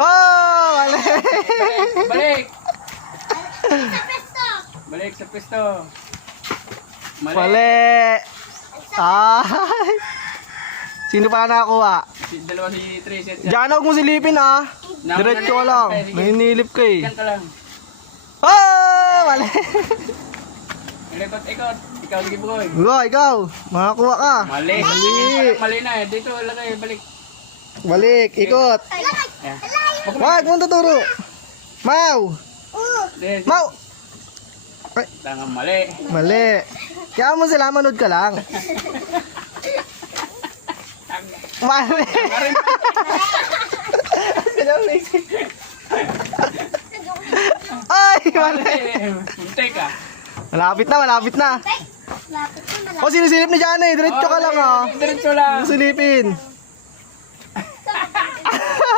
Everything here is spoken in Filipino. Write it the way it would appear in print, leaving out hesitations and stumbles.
Oh, mali. Balik. Balik sa pwesto. Mali. Ay. Sino pa nakakuha? Dalawa si Tracy at Diyan huwag mo silipin ah. Diretso ka lang. Naninilip ka eh. Diyan ka lang. Oh, mali. Ikot. Ikaw, sige boy. Go, ikaw. Makakuha ka. Mali. Mali. Mali na eh. Dito, lagay. Balik. Balik, ikot. Ayan. Wag mo tuturo. Mau. Mau. Ay, Tangang mali. mali. Kaya mo sila, manood ka lang. Mali. Ay, mali. Muntik ka. Malapit na, malapit na. O, sinisilip ni Jana eh. Diretso ka lang ah. Diretso lang. Silipin.